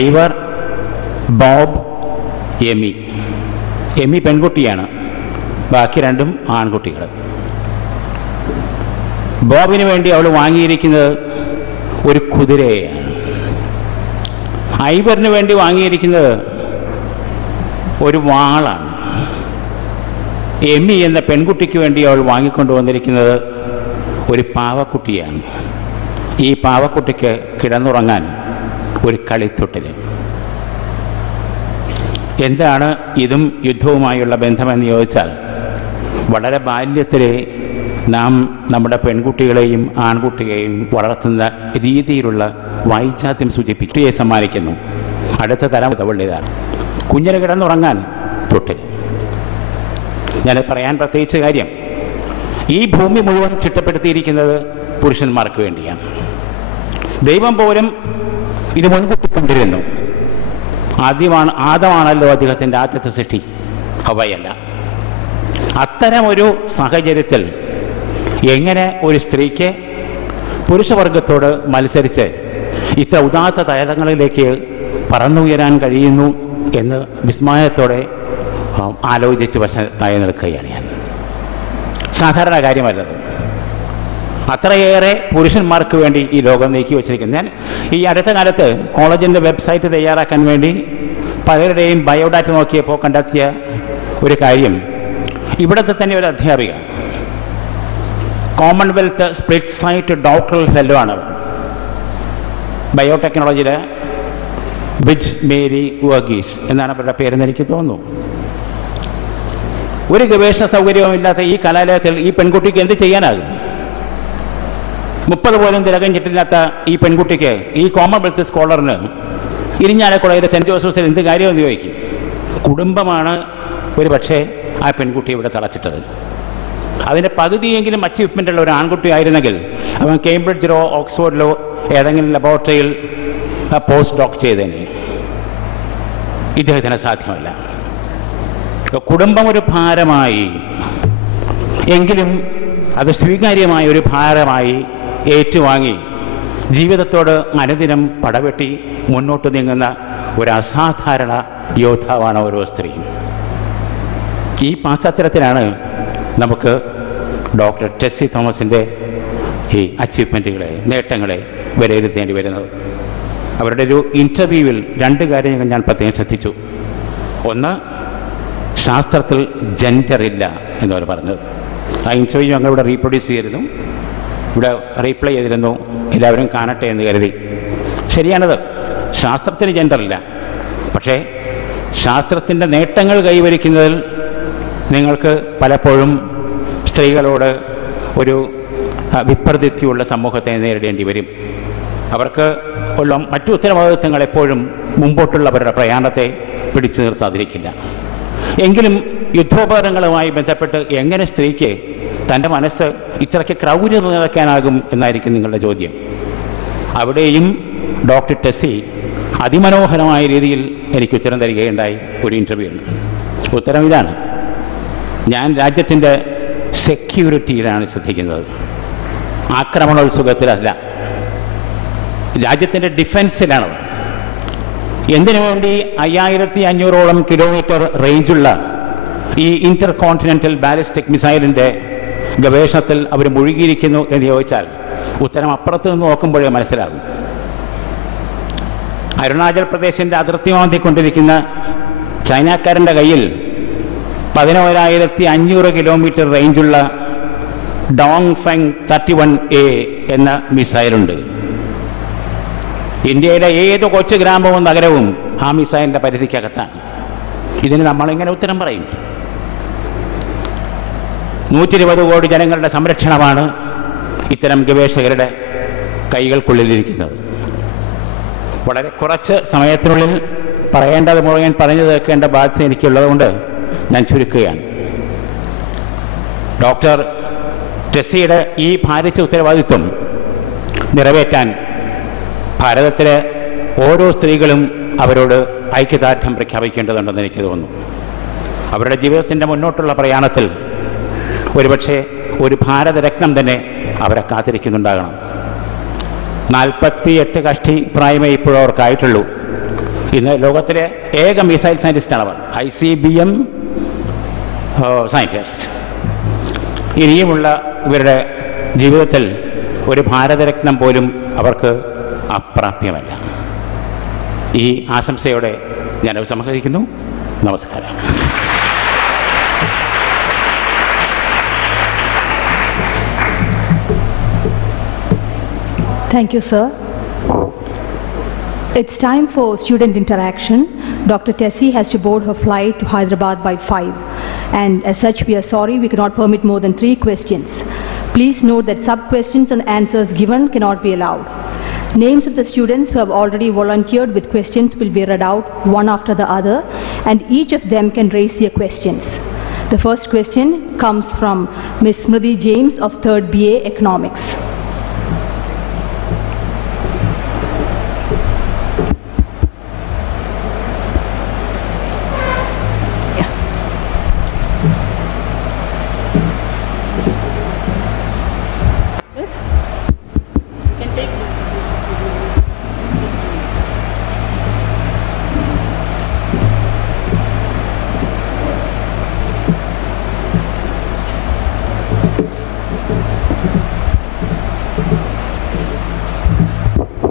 ഐവർ, Bob, Amy. Amy പെൺകുട്ടിയാണ്, ബാക്കി രണ്ടും ആൺകുട്ടികൾ. ബോബിന് വേണ്ടി അവൾ വാങ്ങിയിരിക്കുന്നത് ഒരു കുതിരയാണ്. ഐവറിന് വേണ്ടി വാങ്ങിയിരിക്കുന്നത് ഒരു വാളാണ്. എമി എന്ന പെൺകുട്ടിക്ക് വേണ്ടി അവൾ വാങ്ങിക്കൊണ്ടുവന്നിരിക്കുന്നത് ഒരു പാവക്കുട്ടിയാണ്. ഈ പാവക്കുട്ടിക്ക് കിടന്നുറങ്ങാൻ ഒരു കളിത്തൊട്ടിൽ. എന്താണ് ഇതും യുദ്ധവുമായുള്ള ബന്ധമെന്ന് ചോദിച്ചാൽ, വളരെ ബാല്യത്തിലെ നാം നമ്മുടെ പെൺകുട്ടികളെയും ആൺകുട്ടികളെയും വളർത്തുന്ന രീതിയിലുള്ള വൈജാത്യം സൂചിപ്പിക്കുകയെ സമ്മാനിക്കുന്നു. അടുത്ത തലമുറയുടേതാണ് കുഞ്ഞിന് കിടന്നുറങ്ങാൻ തൊട്ടിൽ. ഞാൻ പറയാൻ പ്രത്യേകിച്ച് കാര്യം, ഈ ഭൂമി മുഴുവൻ ചിട്ടപ്പെടുത്തിയിരിക്കുന്നത് പുരുഷന്മാർക്ക് വേണ്ടിയാണ്. ദൈവം പോലും ഇത് മുൻകൂട്ടി കണ്ടിരുന്നു. ആദമാണല്ലോ അദ്ദേഹത്തിൻ്റെ ആദ്യത്തെ സൃഷ്ടി, ഹവ്വയല്ല. അത്തരമൊരു സാഹചര്യത്തിൽ എങ്ങനെ ഒരു സ്ത്രീക്ക് പുരുഷവർഗത്തോട് മത്സരിച്ച് ഇത്ര ഉദാത്ത തലങ്ങളിലേക്ക് പറന്നുയരാൻ കഴിയുന്നു എന്ന് വിസ്മയത്തോടെ ആലോചിച്ച് വശത്തായി നിൽക്കുകയാണ് ഞാൻ. സാധാരണ കാര്യമല്ലത്. അത്രയേറെ പുരുഷന്മാർക്ക് വേണ്ടി ഈ ലോകം നീക്കി വച്ചിരിക്കുന്നു. ഞാൻ ഈ അടുത്ത കാലത്ത് കോളേജിൻ്റെ വെബ്സൈറ്റ് തയ്യാറാക്കാൻ വേണ്ടി പലരുടെയും ബയോഡാറ്റ നോക്കിയപ്പോൾ കണ്ടെത്തിയ ഒരു കാര്യം, ഇവിടുത്തെ തന്നെ ഒരു അധ്യാപിക, Commonwealth split site doctoral fellow ആണ്. ബയോടെക്നോളജിയിലെ ബ്രിഡ്ജ് മേരി വർഗീസ് എന്നാണ് അവരുടെ പേരെന്ന് എനിക്ക് തോന്നുന്നു. ഒരു ഗവേഷണ സൗകര്യവുമില്ലാത്ത ഈ കലാലയത്തിൽ ഈ പെൺകുട്ടിക്ക് എന്ത് ചെയ്യാനാകും? 30 പോലും തിലകഞ്ഞിട്ടില്ലാത്ത ഈ പെൺകുട്ടിക്ക്, ഈ കോമൺവെൽത്ത് സ്കോളറിന് ഇരിഞ്ഞാലക്കുടയിലെ സെൻറ്റ് ജോസഫ്സിൽ എന്ത് കാര്യമെന്ന് ചോദിക്കും. കുടുംബമാണ് ഒരു പക്ഷേ ആ പെൺകുട്ടി ഇവിടെ തളച്ചിട്ടത്. അതിൻ്റെ പകുതിയെങ്കിലും അച്ചീവ്മെൻ്റുള്ള ഒരു ആൺകുട്ടി ആയിരുന്നെങ്കിൽ അവൻ കേംബ്രിഡ്ജിലോ ഓക്സ്ഫോർഡിലോ ഏതെങ്കിലും ലബോറട്ടറിയിൽ പോസ്റ്റ് ഡോക്ക് ചെയ്തേനെ. ഇദ്ദേഹത്തിന് സാധ്യമല്ല. കുടുംബം ഒരു ഭാരമായി, എങ്കിലും അത് സ്വീകാര്യമായ ഒരു ഭാരമായി ഏറ്റുവാങ്ങി ജീവിതത്തോട് അനുദിനം പടവെട്ടി മുന്നോട്ട് നീങ്ങുന്ന ഒരു അസാധാരണ യോദ്ധാവാണ് ഓരോ സ്ത്രീയും. ഈ പശ്ചാത്തലത്തിലാണ് നമുക്ക് ഡോക്ടർ ടെസ്സി തോമസിൻ്റെ ഈ അച്ചീവ്മെൻറ്റുകളെ, നേട്ടങ്ങളെ വിലയിരുത്തേണ്ടി വരുന്നത്. അവരുടെ ഒരു ഇൻ്റർവ്യൂവിൽ 2 കാര്യങ്ങൾ ഞാൻ പ്രത്യേകം ശ്രദ്ധിച്ചു. ഒന്ന്, ശാസ്ത്രത്തിൽ ജെൻഡർ ഇല്ല എന്നവർ പറഞ്ഞത്. ആ ഇൻ്റർവ്യൂ ഞങ്ങളിവിടെ റീപ്രൊഡ്യൂസ് ചെയ്തിരുന്നു, ഇവിടെ റീപ്ലൈ ചെയ്തിരുന്നു, എല്ലാവരും കാണട്ടെ എന്ന് കരുതി. ശരിയാണത്, ശാസ്ത്രത്തിന് ജെൻഡറില്ല. പക്ഷേ ശാസ്ത്രത്തിൻ്റെ നേട്ടങ്ങൾ കൈവരിക്കുന്നതിൽ നിങ്ങൾക്ക് പലപ്പോഴും സ്ത്രീകളോട് ഒരു വിപ്രതിഥിയുള്ള സമൂഹത്തെ നേരിടേണ്ടി വരും. അവർക്ക് ഉള്ള മറ്റു ഉത്തരവാദിത്വങ്ങൾ എപ്പോഴും മുമ്പോട്ടുള്ളവരുടെ പ്രയാണത്തെ പിടിച്ചു നിർത്താതിരിക്കില്ല. എങ്കിലും യുദ്ധോപകരണങ്ങളുമായി ബന്ധപ്പെട്ട് എങ്ങനെ സ്ത്രീക്ക് തൻ്റെ മനസ്സ് ഇത്രയ്ക്ക് ക്രൗര്യം നിറയ്ക്കാനാകും എന്നായിരിക്കും നിങ്ങളുടെ ചോദ്യം. അവിടെയും ഡോക്ടർ ടെസ്സി അതിമനോഹരമായ രീതിയിൽ എനിക്ക് ഉത്തരം തരികയുണ്ടായി ഒരു ഇൻ്റർവ്യൂവിൽ. ഉത്തരം ഇതാണ്: ഞാൻ രാജ്യത്തിൻ്റെ സെക്യൂരിറ്റിയിലാണ് ശ്രദ്ധിക്കുന്നത്, ആക്രമണോത്സുകത്തിലല്ല. രാജ്യത്തിൻ്റെ ഡിഫൻസിലാണ്. എന്തിനു വേണ്ടി 5500ഓളം കിലോമീറ്റർ റേഞ്ചുള്ള ഈ ഇന്റർ കോണ്ടിനെൻ്റൽ ബാലിസ്റ്റിക് മിസൈലിൻ്റെ ഗവേഷണത്തിൽ അവർ മുഴുകിയിരിക്കുന്നു എന്ന് ചോദിച്ചാൽ ഉത്തരം അപ്പുറത്ത് നിന്ന് നോക്കുമ്പോഴേ മനസ്സിലാകും. അരുണാചൽ പ്രദേശിൻ്റെ അതിർത്തി മാന്തിക്കൊണ്ടിരിക്കുന്ന ചൈനക്കാരൻ്റെ കയ്യിൽ 11500 കിലോമീറ്റർ റേഞ്ചുള്ള ഡോങ് ഫെങ് 31A എന്ന മിസൈലുണ്ട്. ഇന്ത്യയിലെ ഏത് കൊച്ചു ഗ്രാമവും നഗരവും ആ മിസൈലിൻ്റെ പരിധിക്കകത്താണ്. ഇതിന് നമ്മളിങ്ങനെ ഉത്തരം പറയും. 120 കോടി ജനങ്ങളുടെ സംരക്ഷണമാണ് ഇത്തരം ഗവേഷകരുടെ കൈകൾക്കുള്ളിലിരിക്കുന്നത്. വളരെ കുറച്ച് സമയത്തിനുള്ളിൽ പറയേണ്ടത് മുഴുവൻ പറഞ്ഞു തീർക്കേണ്ട ബാധ്യത എനിക്കുള്ളതുകൊണ്ട് ഞാൻ ചുരുക്കുകയാണ്. ഡോക്ടർ ടെസ്സിയുടെ ഈ ഭാരിച്ച ഉത്തരവാദിത്വം നിറവേറ്റാൻ ഭാരതത്തിലെ ഓരോ സ്ത്രീകളും അവരോട് ഐക്യദാർഢ്യം പ്രഖ്യാപിക്കേണ്ടതുണ്ടെന്ന് എനിക്ക് തോന്നുന്നു. അവരുടെ ജീവിതത്തിൻ്റെ മുന്നോട്ടുള്ള പ്രയാണത്തിൽ ഒരുപക്ഷെ ഒരു ഭാരതരത്നം തന്നെ അവരെ കാത്തിരിക്കുന്നുണ്ടാകണം. 48 കഷ്ടി പ്രായമേ ഇപ്പോഴും അവർക്കായിട്ടുള്ളൂ. ഇന്ന് ലോകത്തിലെ ഏക മിസൈൽ സയൻറ്റിസ്റ്റാണ് അവർ, ICBM സയൻറ്റിസ്റ്റ്. ഇനിയുമുള്ള ഇവരുടെ ജീവിതത്തിൽ ഒരു ഭാരതരത്നം പോലും അവർക്ക് അപ്രാപ്യമല്ല. ഈ ആശംസയോടെ ഞാൻ ഉപസംഹരിക്കുന്നു. നമസ്കാരം. Thank you, sir. It's time for student interaction. Dr. Tessie has to board her flight to Hyderabad by 5. And as such, we are sorry we cannot permit more than 3 questions. Please note that sub-questions and answers given cannot be allowed. Names of the students who have already volunteered with questions will be read out one after the other, and each of them can raise their questions. The first question comes from Ms. Smriti James of 3rd BA Economics.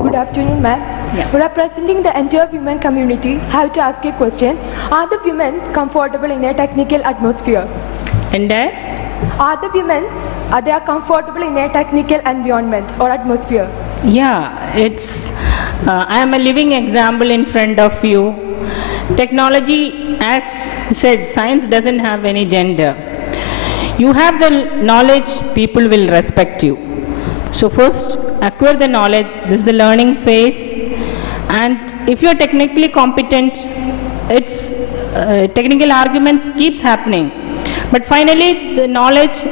Good afternoon, ma'am. Yeah. Representing the entire women community, I have to ask a question. Are the women comfortable in a technical atmosphere? And Are the women comfortable in a technical environment or atmosphere? yeah, it's I am a living example in front of you. Technology, as said, science doesn't have any gender. You have the knowledge, people will respect you. So first, acquire the knowledge. This is the learning phase, and if you are technically competent, it's technical arguments keeps happening, but finally the knowledge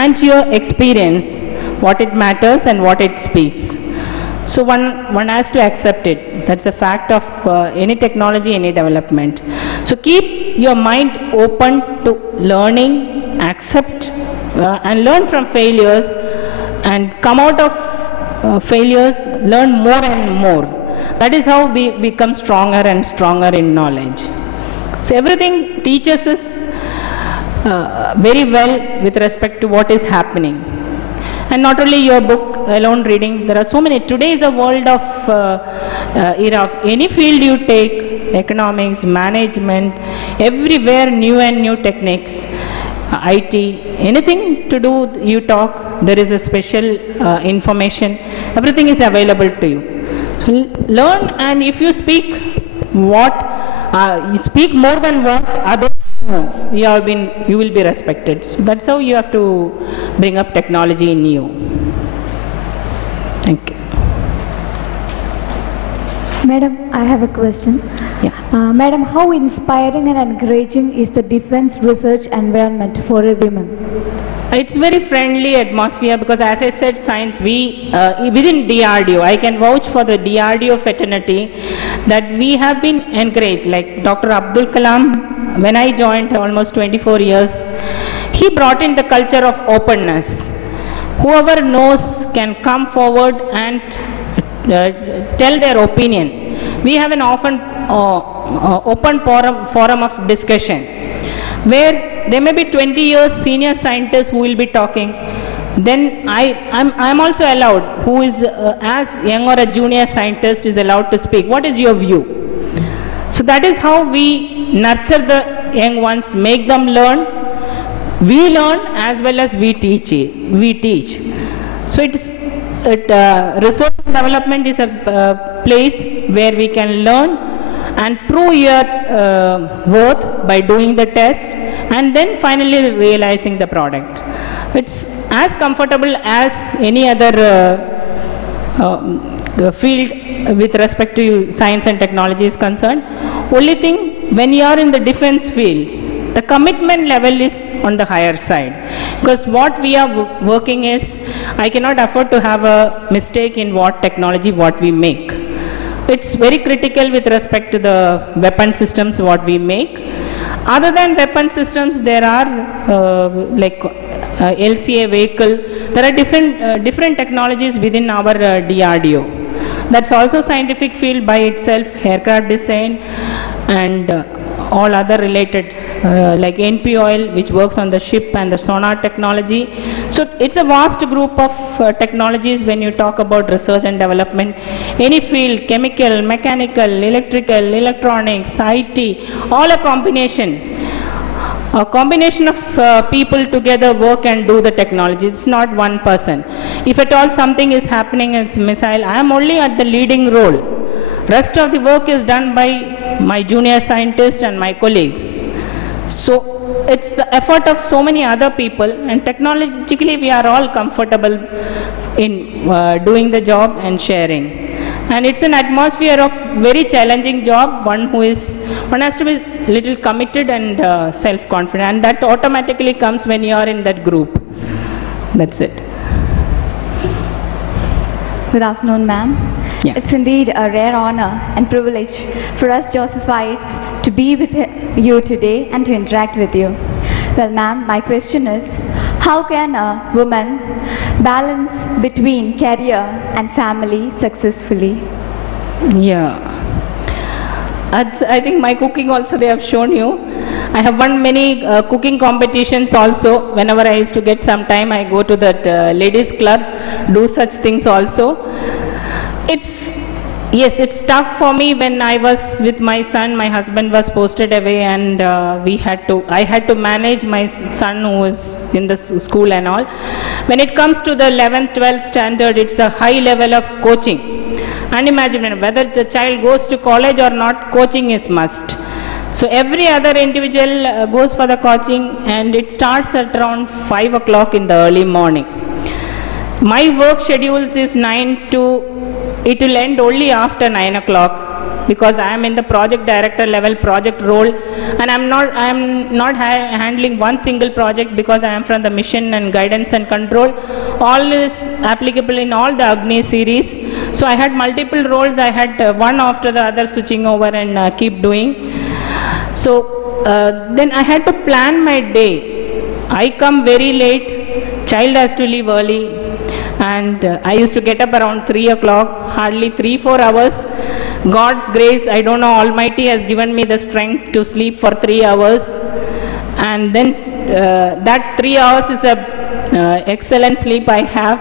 and your experience, what it matters and what it speaks. So one has to accept it. That's the fact of any technology, any development. So keep your mind open to learning, accept and learn from failures, and come out of failures, learn more and more. That is how we become stronger and stronger in knowledge. So everything teaches us very well with respect to what is happening. And not only your book alone reading, there are so many. Today is a world of era of any field you take, economics, management, everywhere new and new techniques, IT, anything to do, you talk, there is a special information, everything is available to you. So learn, and if you speak what, you speak more than what others know, you will be respected. So that's how you have to bring up technology in you. Thank you. Madam, I have a question. Yeah. Madam, how inspiring and encouraging is the defense research environment for a woman? It's very friendly atmosphere, because as I said, science, we within DRDO, I can vouch for the DRDO fraternity, that we have been encouraged. Like Dr. Abdul Kalam, when I joined almost 24 years, he brought in the culture of openness. Whoever knows can come forward and tell their opinion. We have an often open forum of discussion, where there may be 20 years senior scientists who will be talking. Then I'm also allowed, who is as young or a junior scientist is allowed to speak. What is your view? So that is how we nurture the young ones, make them learn. We learn as well as we teach. So research and development is a place where we can learn and prove your worth by doing the test, and then finally realizing the product. It's as comfortable as any other field with respect to science and technology is concerned. Only thing, when you are in the defense field, the commitment level is on the higher side, because what we are working is, I cannot afford to have a mistake in what technology what we make. It's very critical with respect to the weapon systems what we make. Other than weapon systems, there are like LCA vehicle. There are different technologies within our DRDO. That's also scientific field by itself, aircraft design and all other related like NP oil, which works on the ship, and the sonar technology. So it's a vast group of technologies when you talk about research and development. Any field, chemical, mechanical, electrical, electronics, IT, all a combination. A combination of people together work and do the technology. It's not one person. If at all something is happening in missile, I am only at the leading role. Rest of the work is done by my junior scientists and my colleagues. So it's the effort of so many other people, and technologically we are all comfortable in doing the job and sharing. And it's an atmosphere of very challenging job, one has to be little committed and self-confident, and that automatically comes when you are in that group. That's it. Good afternoon, ma'am. Yeah. It's indeed a rare honor and privilege for us Josephites to be with you today and to interact with you. Well, ma'am, my question is, how can a woman balance between career and family successfully? Yeah. I think my cooking also they have shown you. I have won many cooking competitions also. Whenever I used to get some time, I go to that ladies club, do such things also. Yes, it's tough for me when I was with my son. My husband was posted away, and I had to manage my son who was in the school and all. When it comes to the 11th, 12th standard, it's a high level of coaching. Unimaginable. Whether the child goes to college or not, coaching is must. So every other individual goes for the coaching, and it starts at around 5 o'clock in the early morning. My work schedules is 9 to, it will end only after 9 o'clock, because I am in the project director level project role, and I am not handling one single project, because I am from the mission and guidance and control. All is applicable in all the Agni series. So I had multiple roles. I had one after the other switching over and keep doing. So then I had to plan my day. I come very late, child has to leave early, and I used to get up around 3 o'clock, hardly 3-4 hours. God's grace, I don't know, Almighty has given me the strength to sleep for 3 hours, and then that 3 hours is a excellent sleep I have.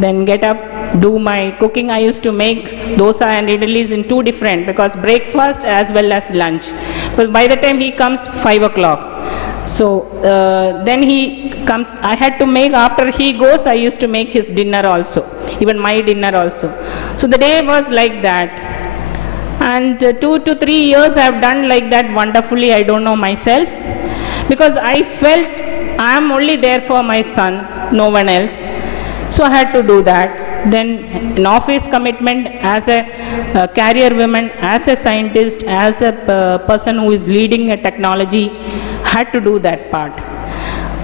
Then get up, do my cooking. I used to make dosa and idlis in two different, because breakfast as well as lunch. But by the time he comes 5 o'clock. So then he comes, I had to make, after he goes, I used to make his dinner also, even my dinner also. So the day was like that. And 2 to 3 years I have done like that wonderfully. I don't know myself, because I felt I am only there for my son, no one else. So I had to do that. Then an office commitment as a career woman, as a scientist, as a person who is leading a technology, had to do that part.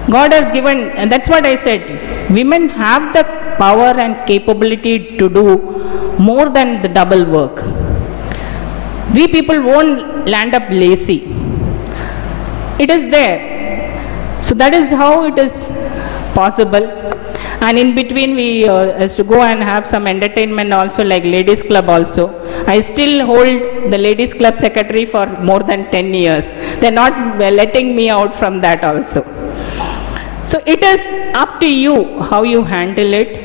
God has given, and that's what I said, women have the power and capability to do more than the double work. We people won't land up lazy. It is there. So that is how it is possible. And in between we has to go and have some entertainment also, like ladies club also. I still hold the ladies club secretary for more than 10 years. They're not letting me out from that also. So it is up to you how you handle it.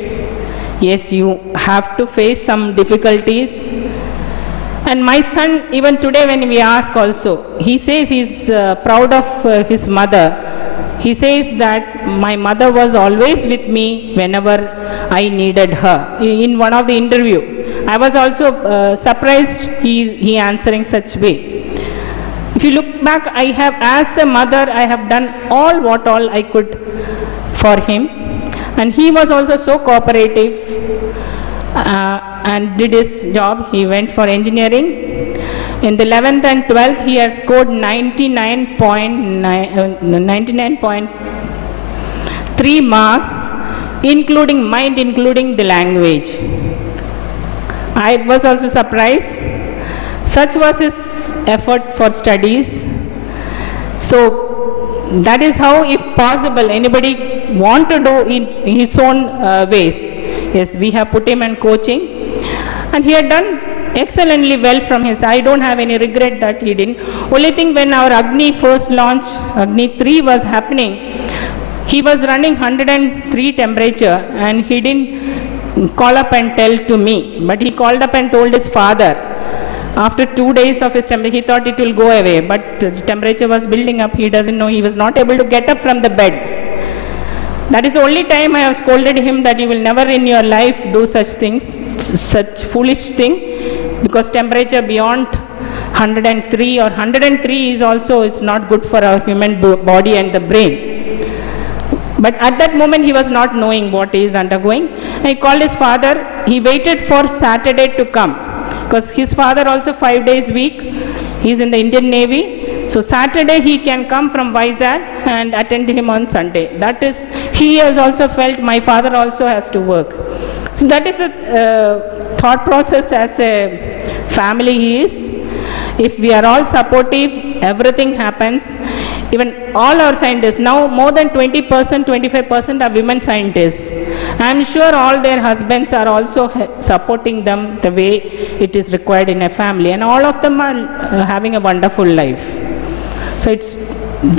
Yes, you have to face some difficulties. And my son, even today when we ask also, he says he's proud of his mother. He says that my mother was always with me whenever I needed her. In one of the interview, I was also surprised he answering such way. If you look back, I have, as a mother, I have done all I could for him. And he was also so cooperative and did his job. He went for engineering. In the 11th and 12th, he had scored 99.3 marks, including mind, including the language. I was also surprised. Such was his effort for studies. So that is how, if possible, anybody want to do in his own ways. Yes, we have put him in coaching. and he had done excellently well from his. I don't have any regret that he didn't. Only thing, when our Agni first launch, Agni 3 was happening, he was running 103 temperature, and he didn't call up and tell to me, but he called up and told his father. After 2 days of his temperature, he thought it will go away, but the temperature was building up. He doesn't know. He was not able to get up from the bed. That is the only time I have scolded him, that you will never in your life do such things, such foolish thing, because temperature beyond 103 or 103 is also, it's not good for our human body and the brain. But at that moment he was not knowing what he is undergoing. I called his father. He waited for Saturday to come, because his father also 5 days week, he is in the Indian Navy. So Saturday he can come from Vizag and attend him on Sunday. That is, he has also felt my father also has to work. So that is a thought process as a family he is. If we are all supportive, everything happens. Even all our scientists, now more than 20%, 25% are women scientists. I am sure all their husbands are also supporting them the way it is required in a family, and all of them are having a wonderful life. So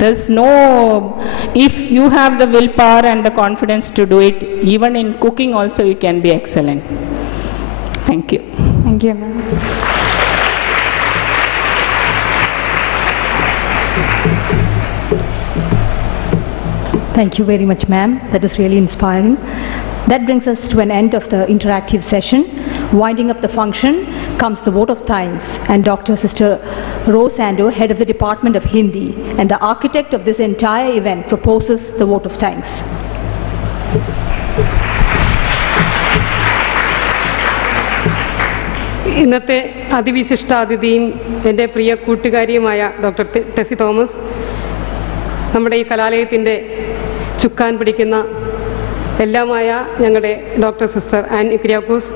there's no, if you have the willpower and the confidence to do it, even in cooking also you can be excellent. Thank you. Thank you, ma'am. Thank you very much, ma'am. That was really inspiring. That brings us to an end of the interactive session. Winding up the function comes the vote of thanks, and Dr. Sister Rose Ando, head of the Department of Hindi and the architect of this entire event, proposes the vote of thanks. ഇന്നത്തെ അതിവിശിഷ്ടാതിഥിയും എൻ്റെ പ്രിയ കൂട്ടുകാരിയുമായ doctor Tessy Thomas, നമ്മുടെ ഈ കലാലയത്തിൻ്റെ ചുക്കാൻ പിടിക്കുന്ന എല്ലാമായ ഞങ്ങളുടെ ഡോക്ടർ സിസ്റ്റർ ആനി കുര്യാക്കോസ്,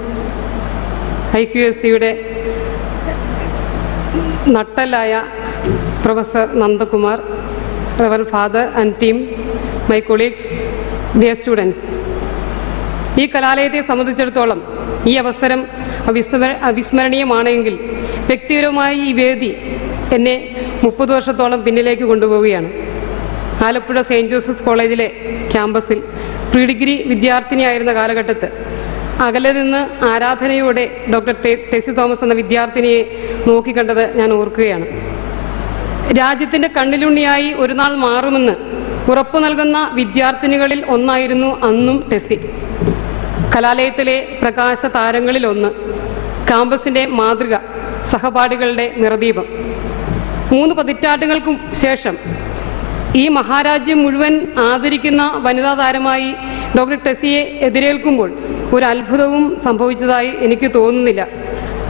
IQSCയുടെ നട്ടലായ professor Nandakumar, reverend father and team, my colleagues, dear students, ഈ കലാലയത്തെ സംബന്ധിച്ചിടത്തോളം ഈ അവസരം അവിസ്മരണീയമാണെങ്കിൽ വ്യക്തിപരമായി ഈ വേദി എന്നെ 30 വർഷത്തോളം പിന്നിലേക്ക് കൊണ്ടുപോവുകയാണ്. ആലപ്പുഴ സെയിൻറ്റ് ജോസഫ്സ് കോളേജിലെ ക്യാമ്പസിൽ പ്രീ ഡിഗ്രി വിദ്യാർത്ഥിനിയായിരുന്ന കാലഘട്ടത്ത് അകലെ നിന്ന് ആരാധനയോടെ ഡോക്ടർ ടെസി തോമസ് എന്ന വിദ്യാർത്ഥിനിയെ നോക്കിക്കണ്ടത് ഞാൻ ഓർക്കുകയാണ്. രാജ്യത്തിൻ്റെ കണ്ണിലുണ്ണിയായി ഒരു നാൾ മാറുമെന്ന് ഉറപ്പു നൽകുന്ന വിദ്യാർത്ഥിനികളിൽ ഒന്നായിരുന്നു അന്നും ടെസി. കലാലയത്തിലെ പ്രകാശ താരങ്ങളിലൊന്ന്, ക്യാമ്പസിൻ്റെ മാതൃക, സഹപാഠികളുടെ നിറദീപം. 3 പതിറ്റാണ്ടുകൾക്കും ശേഷം ഈ മഹാരാജ്യം മുഴുവൻ ആദരിക്കുന്ന വനിതാ താരമായി ഡോക്ടർ ടെസിയെ എതിരേൽക്കുമ്പോൾ ഒരു അത്ഭുതവും സംഭവിച്ചതായി എനിക്ക് തോന്നുന്നില്ല.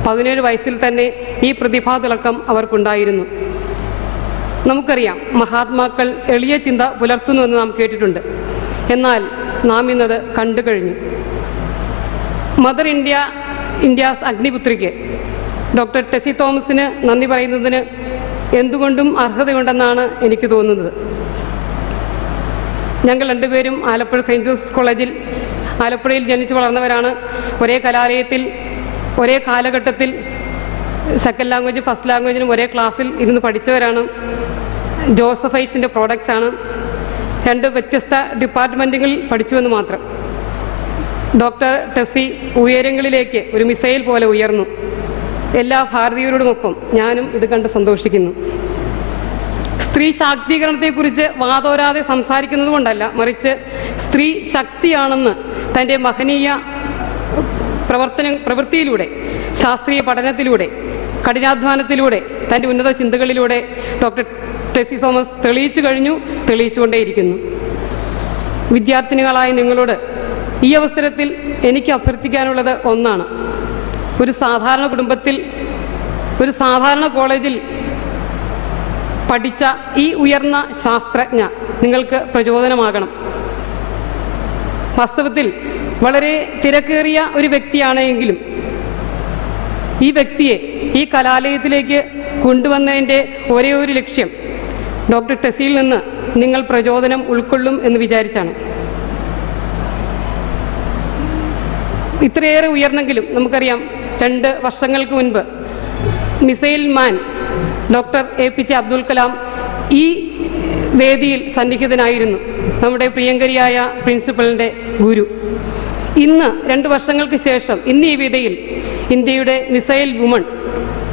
17 വയസ്സിൽ തന്നെ ഈ പ്രതിഭാതിളക്കം അവർക്കുണ്ടായിരുന്നു. നമുക്കറിയാം, മഹാത്മാക്കൾ എളിയ ചിന്ത പുലർത്തുന്നുവെന്ന് നാം കേട്ടിട്ടുണ്ട്. എന്നാൽ നാം ഇന്നത് കണ്ടു കഴിഞ്ഞു. മദർ ഇന്ത്യാസ് അഗ്നിപുത്രിക്ക് ഡോക്ടർ ടെസി തോമസിന് നന്ദി പറയുന്നതിന് എന്തുകൊണ്ടും അർഹതയുണ്ടെന്നാണ് എനിക്ക് തോന്നുന്നത്. ഞങ്ങൾ രണ്ടുപേരും ആലപ്പുഴ സെയിൻറ്റ് ജോസഫ്സ് കോളേജിൽ ആലപ്പുഴയിൽ ജനിച്ചു വളർന്നവരാണ്. ഒരേ കലാലയത്തിൽ ഒരേ കാലഘട്ടത്തിൽ സെക്കൻഡ് ലാംഗ്വേജ് ഫസ്റ്റ് ലാംഗ്വേജിനും ഒരേ ക്ലാസ്സിൽ ഇരുന്ന് പഠിച്ചവരാണ്. ജോസഫൈറ്റ്സിൻ്റെ പ്രോഡക്ട്സാണ്. 2 വ്യത്യസ്ത ഡിപ്പാർട്ട്മെൻറ്റുകളിൽ പഠിച്ചുവെന്ന് മാത്രം. ഡോക്ടർ ടെസി ഉയരങ്ങളിലേക്ക് ഒരു മിസൈൽ പോലെ ഉയർന്നു. എല്ലാ ഭാരതീയരോടുമൊപ്പം ഞാനും ഇത് കണ്ട് സന്തോഷിക്കുന്നു. സ്ത്രീ ശാക്തീകരണത്തെക്കുറിച്ച് വാതോരാതെ സംസാരിക്കുന്നത് കൊണ്ടല്ല, മറിച്ച് സ്ത്രീ ശക്തിയാണെന്ന് തൻ്റെ മഹനീയ പ്രവൃത്തിയിലൂടെ, ശാസ്ത്രീയ പഠനത്തിലൂടെ, കഠിനാധ്വാനത്തിലൂടെ, തൻ്റെ ഉന്നത ചിന്തകളിലൂടെ ഡോക്ടർ ടെസി തോമസ് തെളിയിച്ചു കഴിഞ്ഞു, തെളിയിച്ചുകൊണ്ടേയിരിക്കുന്നു. വിദ്യാർത്ഥിനികളായ നിങ്ങളോട് ഈ അവസരത്തിൽ എനിക്ക് അഭ്യർത്ഥിക്കാനുള്ളത് ഒന്നാണ്. ഒരു സാധാരണ കുടുംബത്തിൽ, ഒരു സാധാരണ കോളേജിൽ പഠിച്ച ഈ ഉയർന്ന ശാസ്ത്രജ്ഞ നിങ്ങൾക്ക് പ്രചോദനമാകണം. വാസ്തവത്തിൽ വളരെ തിരക്കേറിയ ഒരു വ്യക്തിയാണെങ്കിലും ഈ വ്യക്തിയെ ഈ കലാലയത്തിലേക്ക് കൊണ്ടുവന്നതിൻ്റെ ഒരേ ഒരു ലക്ഷ്യം ഡോക്ടർ ടെസിയിൽ നിന്ന് നിങ്ങൾ പ്രചോദനം ഉൾക്കൊള്ളും എന്ന് വിചാരിച്ചാണ്. ഇത്രയേറെ ഉയർന്നെങ്കിലും നമുക്കറിയാം, 2 വർഷങ്ങൾക്ക് മുൻപ് മിസൈൽ മാൻ ഡോക്ടർ APJ അബ്ദുൽ കലാം ഈ വേദിയിൽ സന്നിഹിതനായിരുന്നു, നമ്മുടെ പ്രിയങ്കരിയായ പ്രിൻസിപ്പലിൻ്റെ ഗുരു. ഇന്ന് 2 വർഷങ്ങൾക്ക് ശേഷം ഇന്ന് ഈ വേദിയിൽ ഇന്ത്യയുടെ മിസൈൽ വുമൺ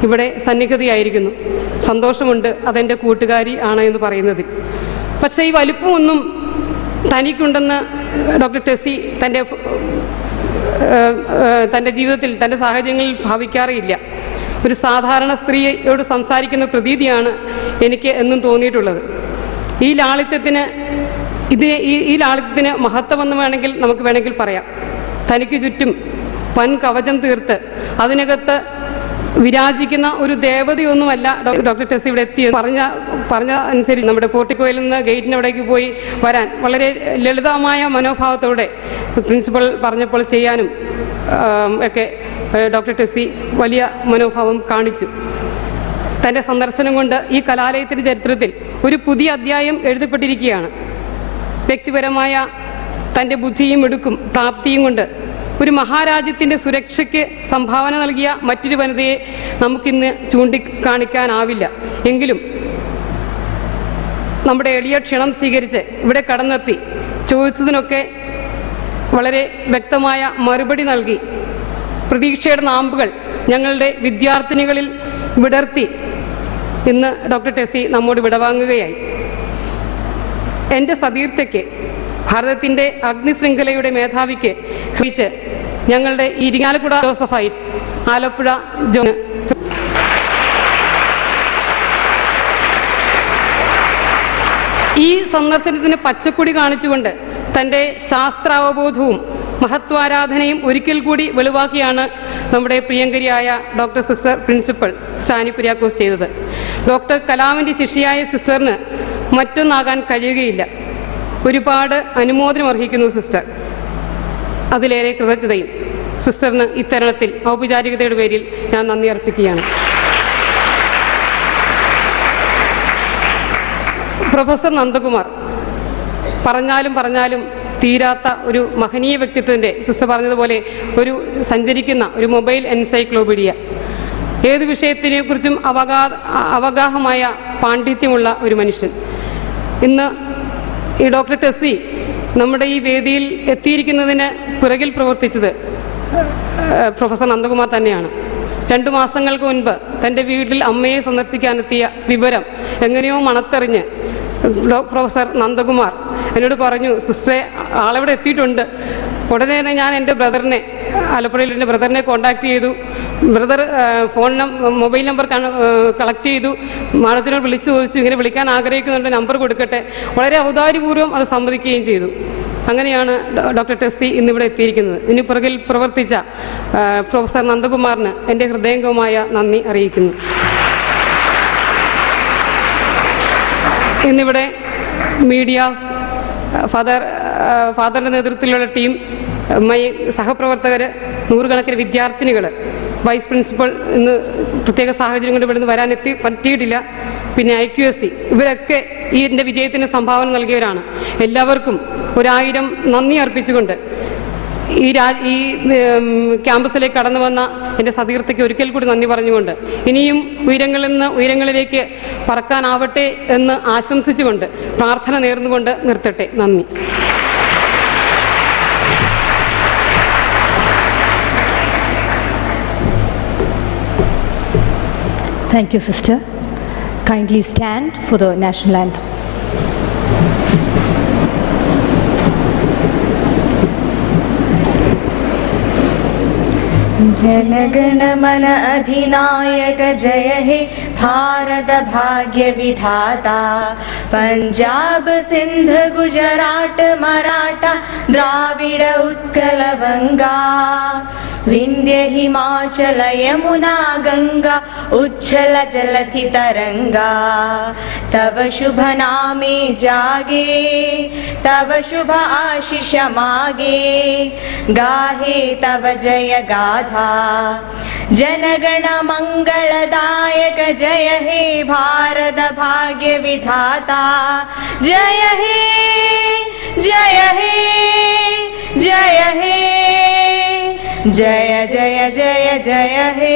ഇവിടെ സന്നിഹിതയായിരിക്കുന്നു. സന്തോഷമുണ്ട് അതെൻ്റെ കൂട്ടുകാരി ആണ് എന്ന് പറയുന്നതിൽ. പക്ഷേ ഈ വലിപ്പമൊന്നും തനിക്കുണ്ടെന്ന് ഡോക്ടർ ടെസി തൻ്റെ ജീവിതത്തിൽ തൻ്റെ സാഹചര്യങ്ങളിൽ ഭാവിക്കാറില്ല. ഒരു സാധാരണ സ്ത്രീയോട് സംസാരിക്കുന്ന പ്രതീതിയാണ് എനിക്ക് എന്നും തോന്നിയിട്ടുള്ളത്. ഈ ലാളിത്യത്തിന് മഹത്വമെന്ന് നമുക്ക് വേണമെങ്കിൽ പറയാം. തനിക്ക് ചുറ്റും വൻ കവചം തീർത്ത് അതിനകത്ത് വിരാജിക്കുന്ന ഒരു ദേവതയൊന്നുമല്ല ഡോക്ടർ ടെസി ഇവിടെ എത്തി. പറഞ്ഞ അനുസരിച്ച് നമ്മുടെ പോർട്ടിക്കോയിൽ നിന്ന് ഗേറ്റിനവിടേക്ക് പോയി വരാൻ വളരെ ലളിതമായ മനോഭാവത്തോടെ പ്രിൻസിപ്പൽ പറഞ്ഞപ്പോൾ ചെയ്യാനും ഒക്കെ ഡോക്ടർ ടെസി വലിയ മനോഭാവം കാണിച്ചു. തൻ്റെ സന്ദർശനം കൊണ്ട് ഈ കലാലയത്തിൻ്റെ ചരിത്രത്തിൽ ഒരു പുതിയ അധ്യായം എഴുതപ്പെട്ടിരിക്കുകയാണ്. വ്യക്തിപരമായ തൻ്റെ ബുദ്ധിയും മിടുക്കും പ്രാപ്തിയും കൊണ്ട് ഒരു മഹാരാജ്യത്തിൻ്റെ സുരക്ഷയ്ക്ക് സംഭാവന നൽകിയ മറ്റൊരു വനിതയെ നമുക്കിന്ന് ചൂണ്ടിക്കാണിക്കാനാവില്ല. എങ്കിലും നമ്മുടെ എളിയ ക്ഷണം സ്വീകരിച്ച് ഇവിടെ കടന്നെത്തി ചോദിച്ചതിനൊക്കെ വളരെ വ്യക്തമായ മറുപടി നൽകി പ്രതീക്ഷയുടെ നാമ്പുകൾ ഞങ്ങളുടെ വിദ്യാർത്ഥിനികളിൽ വിടർത്തി ഇന്ന് ഡോക്ടർ ടെസി നമ്മോട് വിടവാങ്ങുകയായി. എൻ്റെ സതീർത്ഥയ്ക്ക്, ഭാരതത്തിൻ്റെ അഗ്നിശൃംഖലയുടെ മേധാവിക്ക് ഹിച്ച് ഞങ്ങളുടെ ഇരിങ്ങാലക്കുട ജോസഫൈറ്റ്സ്, ആലപ്പുഴ ഈ സന്ദർശനത്തിന് പച്ചക്കൊടി കാണിച്ചുകൊണ്ട് തൻ്റെ ശാസ്ത്രാവബോധവും മഹത്വാരാധനയും ഒരിക്കൽ കൂടി വെളിവാക്കിയാണ് നമ്മുടെ പ്രിയങ്കരിയായ doctor sister principal Stany Kuriakose ചെയ്തത്. ഡോക്ടർ കലാമിൻ്റെ ശിഷ്യയായ സിസ്റ്ററിന് മറ്റൊന്നാകാൻ കഴിയുകയില്ല. ഒരുപാട് അനുമോദനം അർഹിക്കുന്നു സിസ്റ്റർ. അതിലേറെ കൃതജ്ഞതയും സിസ്റ്ററിന് ഇത്തരുണത്തിൽ ഔപചാരികതയുടെ പേരിൽ ഞാൻ നന്ദി അർപ്പിക്കുകയാണ്. പ്രൊഫസർ നന്ദകുമാർ പറഞ്ഞാലും തീരാത്ത ഒരു മഹനീയ വ്യക്തിത്വത്തിൻ്റെ, സിസ്റ്റർ പറഞ്ഞതുപോലെ ഒരു സഞ്ചരിക്കുന്ന ഒരു മൊബൈൽ എൻസൈക്ലോപീഡിയ. ഏത് വിഷയത്തിനെക്കുറിച്ചും അവഗാഹമായ പാണ്ഡിത്യമുള്ള ഒരു മനുഷ്യൻ. ഇന്ന് ഈ ഡോക്ടർ ടെസി നമ്മുടെ ഈ വേദിയിൽ എത്തിയിരിക്കുന്നതിന് പിറകിൽ പ്രവർത്തിച്ചത് പ്രൊഫസർ നന്ദകുമാർ തന്നെയാണ്. 2 മാസങ്ങൾക്ക് മുൻപ് തൻ്റെ വീട്ടിൽ അമ്മയെ സന്ദർശിക്കാനെത്തിയ വിവരം എങ്ങനെയോ മണത്തെറിഞ്ഞ് പ്രൊഫസർ നന്ദകുമാർ എന്നോട് പറഞ്ഞു, സിസ്റ്ററെ ആളെവിടെ എത്തിയിട്ടുണ്ട്. ഉടനെ തന്നെ ഞാൻ എൻ്റെ ബ്രദറിനെ, ആലപ്പുഴയിൽ എൻ്റെ ബ്രദറിനെ കോൺടാക്ട് ചെയ്തു. ബ്രദർ മൊബൈൽ നമ്പർ കളക്ട് ചെയ്തു. മാഡത്തിനോട് വിളിച്ചു ചോദിച്ചു, ഇങ്ങനെ വിളിക്കാൻ ആഗ്രഹിക്കുന്നുണ്ട്, നമ്പർ കൊടുക്കട്ടെ. വളരെ ഔദാര്യപൂർവ്വം അത് സമ്മതിക്കുകയും ചെയ്തു. അങ്ങനെയാണ് ഡോക്ടർ ടെസി ഇന്നിവിടെ എത്തിയിരിക്കുന്നത്. ഇതിന് പുറകിൽ പ്രവർത്തിച്ച പ്രൊഫസർ നന്ദകുമാറിന് എൻ്റെ ഹൃദയംഗമായ നന്ദി അറിയിക്കുന്നു. ഇന്നിവിടെ മീഡിയ, ഫാദറിൻ്റെ നേതൃത്വത്തിലുള്ള ടീം, സഹപ്രവർത്തകർ, നൂറുകണക്കിന് വിദ്യാർത്ഥിനികൾ, വൈസ് പ്രിൻസിപ്പൽ ഇന്ന് പ്രത്യേക സാഹചര്യം കൊണ്ട് ഇവിടെ നിന്ന് വരാനെത്തി പറ്റിയിട്ടില്ല, പിന്നെ IQSC, ഇവരൊക്കെ ഈ എൻ്റെ വിജയത്തിന് സംഭാവന നൽകിയവരാണ്. എല്ലാവർക്കും 1000 നന്ദി അർപ്പിച്ചുകൊണ്ട് ഈ ക്യാമ്പസിലേക്ക് കടന്നു വന്ന എൻ്റെ സതീർത്ഥയ്ക്ക് ഒരിക്കൽ കൂടി നന്ദി പറഞ്ഞുകൊണ്ട് ഇനിയും ഉയരങ്ങളിൽ നിന്ന് ഉയരങ്ങളിലേക്ക് പറക്കാനാവട്ടെ എന്ന് ആശംസിച്ചുകൊണ്ട് പ്രാർത്ഥന നേർന്നുകൊണ്ട് നിർത്തട്ടെ. നന്ദി. Thank you, sister. Kindly stand for the national anthem. जनगण मन अधिनायक जय हे भारत भाग्य विधाता, पंजाब सिंध गुजरात मराठा द्राविड उत्कल बंगा, विंध्य हिमाचल यमुना गंगा उच्छल जलधि तरंगा, तव शुभ नामे जागे तव शुभ आशीष मागे, गाहे तव जय गाथा जनगण मंगलदायक जय हे भारत भाग्य विधाता, जय हे जय हे जय हे जय जय जय जय हे।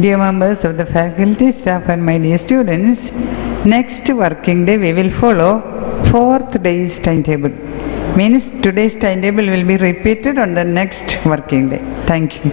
Dear members of the faculty, staff and my dear students, next working day we will follow 4th day's timetable. Means today's timetable will be repeated on the next working day. Thank you.